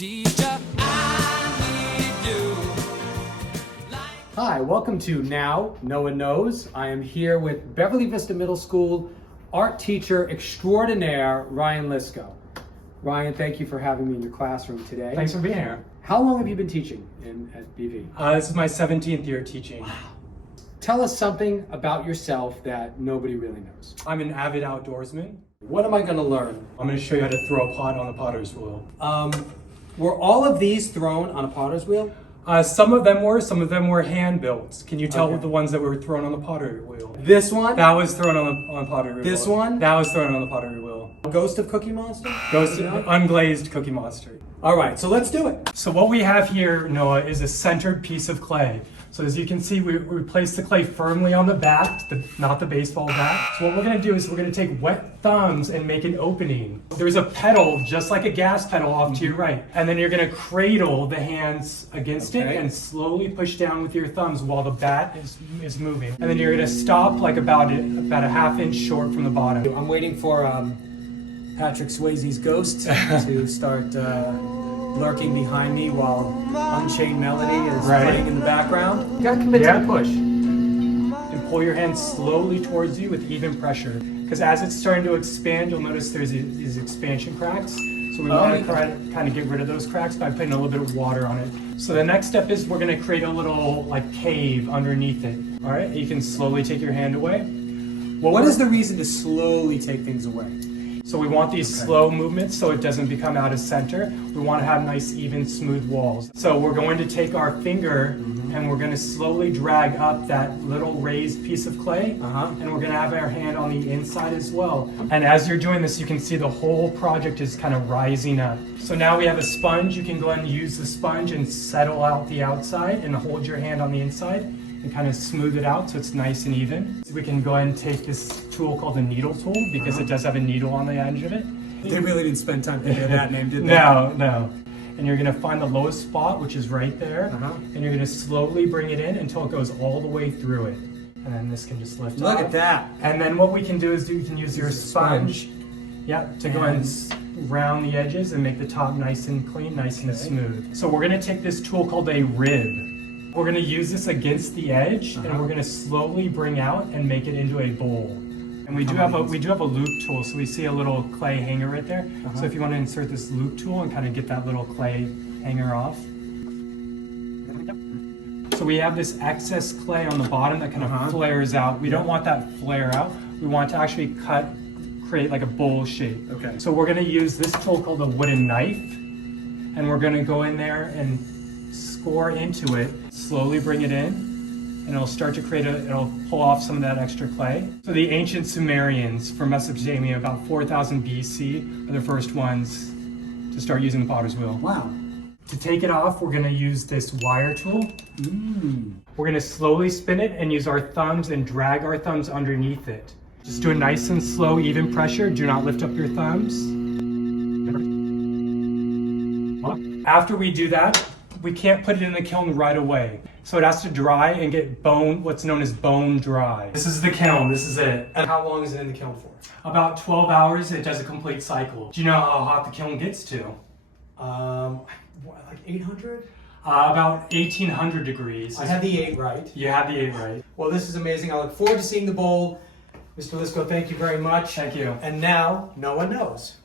teacher, I need you. Hi, welcome to Now Noah Knows. I am here with Beverly Vista Middle School art teacher extraordinaire, Ryan Lisko. Ryan, thank you for having me in your classroom today. Thanks for being here. How long have you been teaching at BV? This is my 17th year teaching. Wow. Tell us something about yourself that nobody really knows. I'm an avid outdoorsman. What am I going to learn? I'm going to show you how to throw a pot on a potter's wheel. Were all of these thrown on a potter's wheel? Some of them were hand built. Can you tell the ones that were thrown on the pottery wheel? This one? That was thrown on the pottery wheel. This one? That was thrown on the pottery wheel. Ghost of Cookie Monster? Ghost unglazed Cookie Monster. All right, so let's do it. So what we have here, Noah, is a centered piece of clay. So as you can see, we place the clay firmly on the bat, not the baseball bat. So what we're gonna do is we're gonna take wet thumbs and make an opening. There's a pedal, just like a gas pedal off to your right. And then you're gonna cradle the hands against it and slowly push down with your thumbs while the bat is moving. And then you're gonna stop like about a half-inch short from the bottom. I'm waiting for Patrick Swayze's ghost to start lurking behind me while Unchained Melody is playing in the background. You gotta commit to the push. And pull your hands slowly towards you with even pressure. Because as it's starting to expand, you'll notice there's these expansion cracks. So we want to kind of get rid of those cracks by putting a little bit of water on it. So the next step is we're going to create a little like cave underneath it. All right, you can slowly take your hand away. What is the reason to slowly take things away? So we want these slow movements so it doesn't become out of center. We want to have nice, even, smooth walls. So we're going to take our finger and we're going to slowly drag up that little raised piece of clay. And we're going to have our hand on the inside as well. And as you're doing this, you can see the whole project is kind of rising up. So now we have a sponge. You can go ahead and use the sponge and settle out the outside and hold your hand on the inside and kind of smooth it out so it's nice and even. So we can go ahead and take this tool called the needle tool because it does have a needle on the edge of it. They really didn't spend time thinking of that name, did they? No. And you're gonna find the lowest spot, which is right there, and you're gonna slowly bring it in until it goes all the way through it. And then this can just lift Look off. at that. And then what we can do is you can use your sponge to go ahead and round the edges and make the top nice and clean, nice and smooth. So we're gonna take this tool called a rib. We're gonna use this against the edge and we're gonna slowly bring out and make it into a bowl. And we do have a loop tool, so we see a little clay hanger right there. So if you want to insert this loop tool and kind of get that little clay hanger off. So we have this excess clay on the bottom that kind of flares out. We don't want that flare out. We want to actually create like a bowl shape. Okay. So we're gonna use this tool called a wooden knife, and we're gonna go in there and score into it, slowly bring it in, and it'll start to it'll pull off some of that extra clay. So the ancient Sumerians from Mesopotamia, about 4000 BC, are the first ones to start using the potter's wheel. Wow. To take it off, we're gonna use this wire tool. We're gonna slowly spin it and use our thumbs and drag our thumbs underneath it. Just do a nice and slow, even pressure. Do not lift up your thumbs. After we do that, we can't put it in the kiln right away. So it has to dry and get what's known as bone dry. This is the kiln, this is it. And how long is it in the kiln for? About 12 hours, it does a complete cycle. Do you know how hot the kiln gets to? Like 800? About 1800 degrees. I had the 8 right. You had the 8 right. Well, this is amazing. I look forward to seeing the bowl. Mr. Lisko, thank you very much. Thank you. And now, no one knows.